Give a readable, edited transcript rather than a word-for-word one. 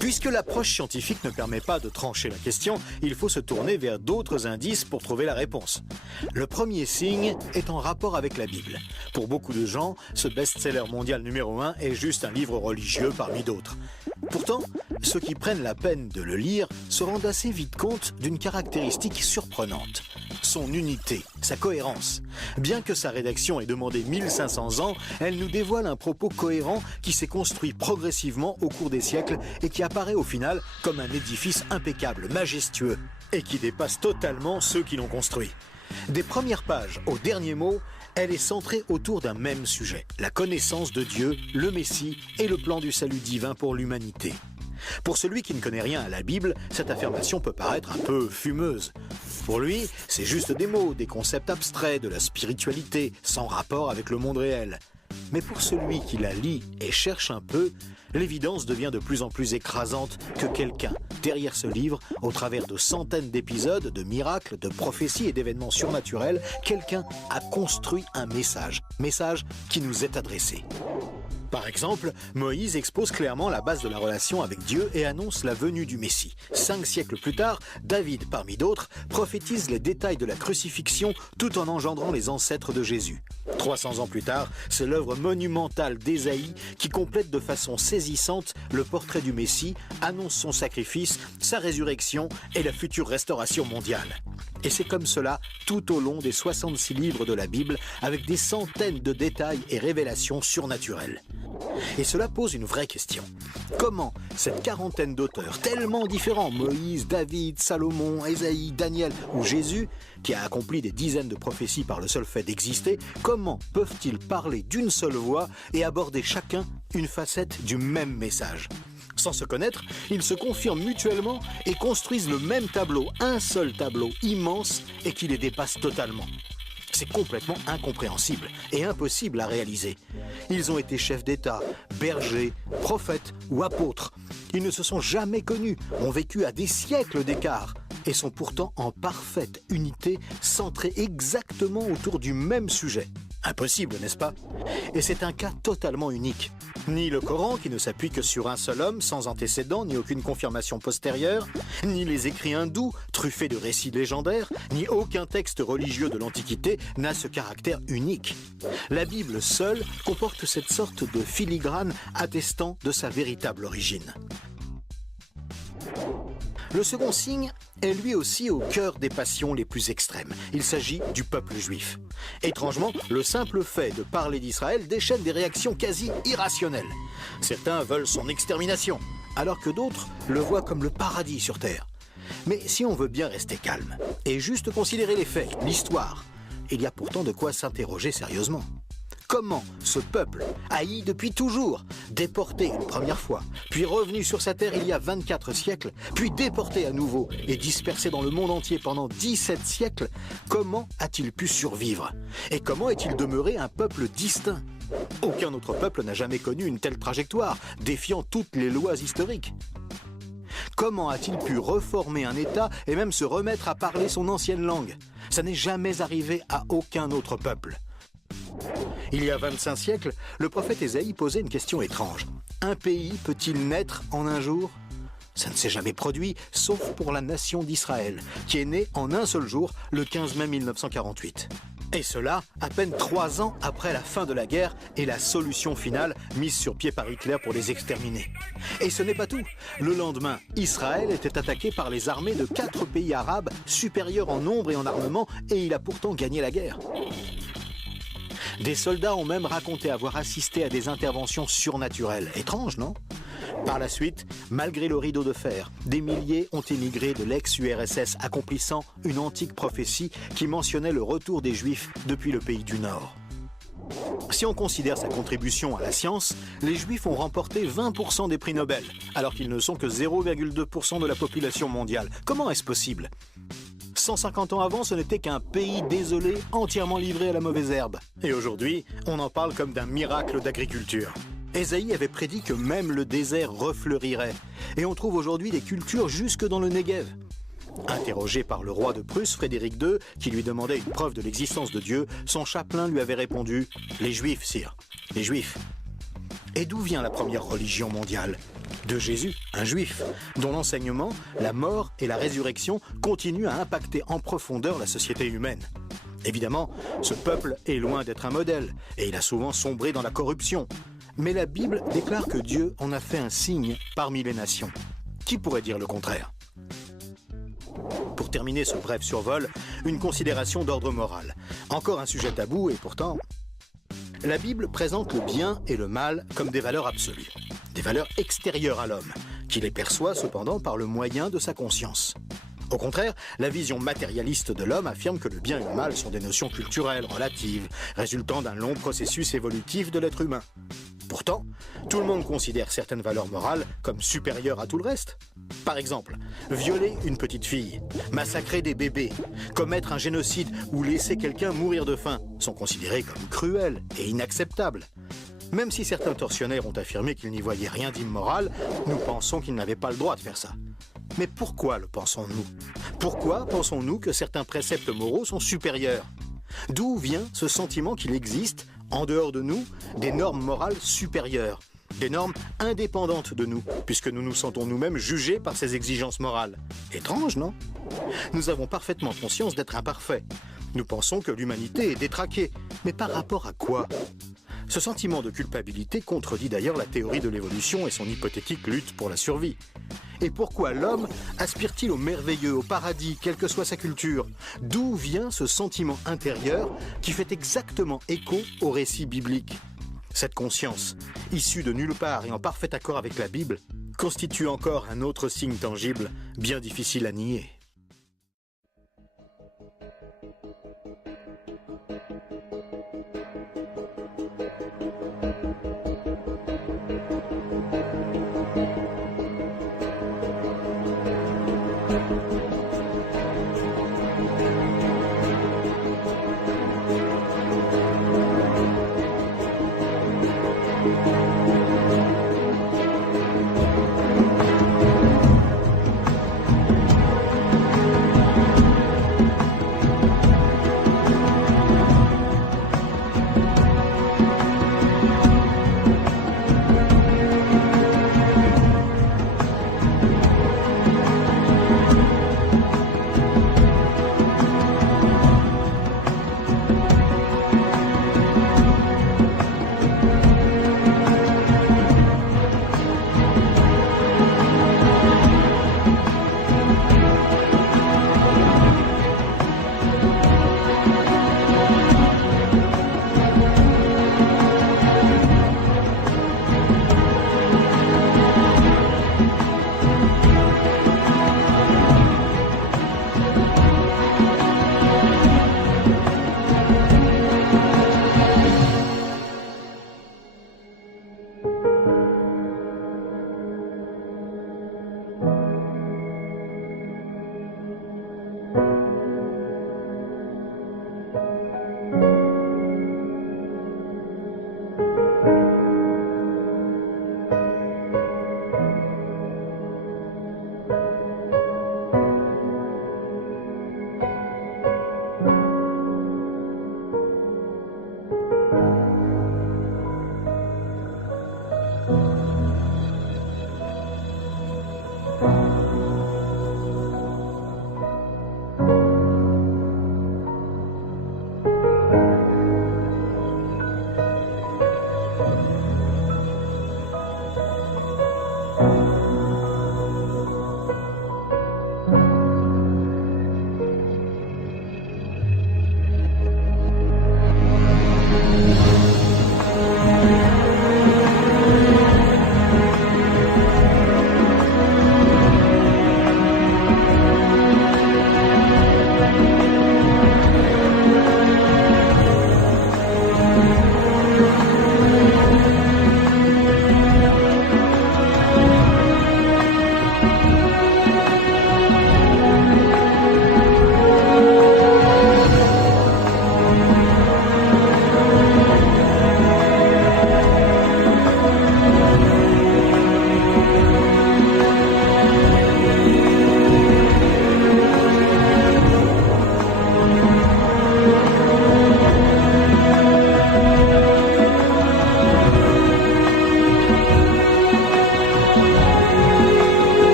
Puisque l'approche scientifique ne permet pas de trancher la question, il faut se tourner vers d'autres indices pour trouver la réponse. Le premier signe est en rapport avec la Bible. Pour beaucoup de gens, ce best-seller mondial numéro 1 est juste un livre religieux parmi d'autres. Pourtant, ceux qui prennent la peine de le lire se rendent assez vite compte d'une caractéristique surprenante. Son unité, sa cohérence. Bien que sa rédaction ait demandé 1500 ans, elle nous dévoile un propos cohérent qui s'est construit progressivement au cours des siècles et qui apparaît au final comme un édifice impeccable, majestueux, et qui dépasse totalement ceux qui l'ont construit. Des premières pages au dernier mot, elle est centrée autour d'un même sujet, la connaissance de Dieu, le Messie et le plan du salut divin pour l'humanité. Pour celui qui ne connaît rien à la Bible, cette affirmation peut paraître un peu fumeuse. Pour lui, c'est juste des mots, des concepts abstraits, de la spiritualité, sans rapport avec le monde réel. Mais pour celui qui la lit et cherche un peu, l'évidence devient de plus en plus écrasante que quelqu'un, derrière ce livre, au travers de centaines d'épisodes, de miracles, de prophéties et d'événements surnaturels, quelqu'un a construit un message qui nous est adressé. Par exemple, Moïse expose clairement la base de la relation avec Dieu et annonce la venue du Messie. 5 siècles plus tard, David, parmi d'autres, prophétise les détails de la crucifixion tout en engendrant les ancêtres de Jésus. 300 ans plus tard, c'est l'œuvre monumentale d'Ésaïe qui complète de façon saisissante le portrait du Messie, annonce son sacrifice, sa résurrection et la future restauration mondiale. Et c'est comme cela tout au long des 66 livres de la Bible, avec des centaines de détails et révélations surnaturelles. Et cela pose une vraie question. Comment cette quarantaine d'auteurs tellement différents, Moïse, David, Salomon, Ésaïe, Daniel ou Jésus, qui a accompli des dizaines de prophéties par le seul fait d'exister, comment peuvent-ils parler d'une seule voix et aborder chacun une facette du même message ? Sans se connaître, ils se confirment mutuellement et construisent le même tableau, un seul tableau immense et qui les dépasse totalement. C'est complètement incompréhensible et impossible à réaliser. Ils ont été chefs d'État, bergers, prophètes ou apôtres. Ils ne se sont jamais connus, ont vécu à des siècles d'écart et sont pourtant en parfaite unité, centrés exactement autour du même sujet. Impossible, n'est-ce pas? Et c'est un cas totalement unique. Ni le Coran, qui ne s'appuie que sur un seul homme, sans antécédent ni aucune confirmation postérieure, ni les écrits hindous, truffés de récits légendaires, ni aucun texte religieux de l'Antiquité n'a ce caractère unique. La Bible seule comporte cette sorte de filigrane attestant de sa véritable origine. Le second signe est lui aussi au cœur des passions les plus extrêmes. Il s'agit du peuple juif. Étrangement, le simple fait de parler d'Israël déchaîne des réactions quasi irrationnelles. Certains veulent son extermination, alors que d'autres le voient comme le paradis sur terre. Mais si on veut bien rester calme et juste considérer les faits, l'histoire, il y a pourtant de quoi s'interroger sérieusement. Comment ce peuple, haï depuis toujours, déporté une première fois, puis revenu sur sa terre il y a 24 siècles, puis déporté à nouveau et dispersé dans le monde entier pendant 17 siècles, comment a-t-il pu survivre? Et comment est-il demeuré un peuple distinct? Aucun autre peuple n'a jamais connu une telle trajectoire, défiant toutes les lois historiques. Comment a-t-il pu reformer un État et même se remettre à parler son ancienne langue? Ça n'est jamais arrivé à aucun autre peuple. Il y a 25 siècles, le prophète Ésaïe posait une question étrange. Un pays peut-il naître en un jour? Ça ne s'est jamais produit, sauf pour la nation d'Israël, qui est née en un seul jour, le 15 mai 1948. Et cela, à peine 3 ans après la fin de la guerre et la solution finale mise sur pied par Hitler pour les exterminer. Et ce n'est pas tout. Le lendemain, Israël était attaqué par les armées de 4 pays arabes supérieurs en nombre et en armement, et il a pourtant gagné la guerre. Des soldats ont même raconté avoir assisté à des interventions surnaturelles. Étrange, non? Par la suite, malgré le rideau de fer, des milliers ont émigré de l'ex-URSS, accomplissant une antique prophétie qui mentionnait le retour des Juifs depuis le pays du Nord. Si on considère sa contribution à la science, les Juifs ont remporté 20% des prix Nobel, alors qu'ils ne sont que 0,2% de la population mondiale. Comment est-ce possible? 150 ans avant, ce n'était qu'un pays désolé, entièrement livré à la mauvaise herbe. Et aujourd'hui, on en parle comme d'un miracle d'agriculture. Ésaïe avait prédit que même le désert refleurirait. Et on trouve aujourd'hui des cultures jusque dans le Negev. Interrogé par le roi de Prusse, Frédéric II, qui lui demandait une preuve de l'existence de Dieu, son chapelain lui avait répondu « Les Juifs, sire, les Juifs ». Et d'où vient la première religion mondiale? De Jésus, un juif, dont l'enseignement, la mort et la résurrection continuent à impacter en profondeur la société humaine. Évidemment, ce peuple est loin d'être un modèle, et il a souvent sombré dans la corruption. Mais la Bible déclare que Dieu en a fait un signe parmi les nations. Qui pourrait dire le contraire? Pour terminer ce bref survol, une considération d'ordre moral. Encore un sujet tabou et pourtant... La Bible présente le bien et le mal comme des valeurs absolues, des valeurs extérieures à l'homme, qui les perçoit cependant par le moyen de sa conscience. Au contraire, la vision matérialiste de l'homme affirme que le bien et le mal sont des notions culturelles, relatives, résultant d'un long processus évolutif de l'être humain. Pourtant, tout le monde considère certaines valeurs morales comme supérieures à tout le reste. Par exemple, violer une petite fille, massacrer des bébés, commettre un génocide ou laisser quelqu'un mourir de faim sont considérés comme cruels et inacceptables. Même si certains tortionnaires ont affirmé qu'ils n'y voyaient rien d'immoral, nous pensons qu'ils n'avaient pas le droit de faire ça. Mais pourquoi le pensons-nous? Pourquoi pensons-nous que certains préceptes moraux sont supérieurs? D'où vient ce sentiment qu'il existe, en dehors de nous, des normes morales supérieures, des normes indépendantes de nous, puisque nous nous sentons nous-mêmes jugés par ces exigences morales? Étrange, non? Nous avons parfaitement conscience d'être imparfaits. Nous pensons que l'humanité est détraquée. Mais par rapport à quoi? Ce sentiment de culpabilité contredit d'ailleurs la théorie de l'évolution et son hypothétique lutte pour la survie. Et pourquoi l'homme aspire-t-il au merveilleux, au paradis, quelle que soit sa culture? D'où vient ce sentiment intérieur qui fait exactement écho au récit biblique? Cette conscience, issue de nulle part et en parfait accord avec la Bible, constitue encore un autre signe tangible, bien difficile à nier.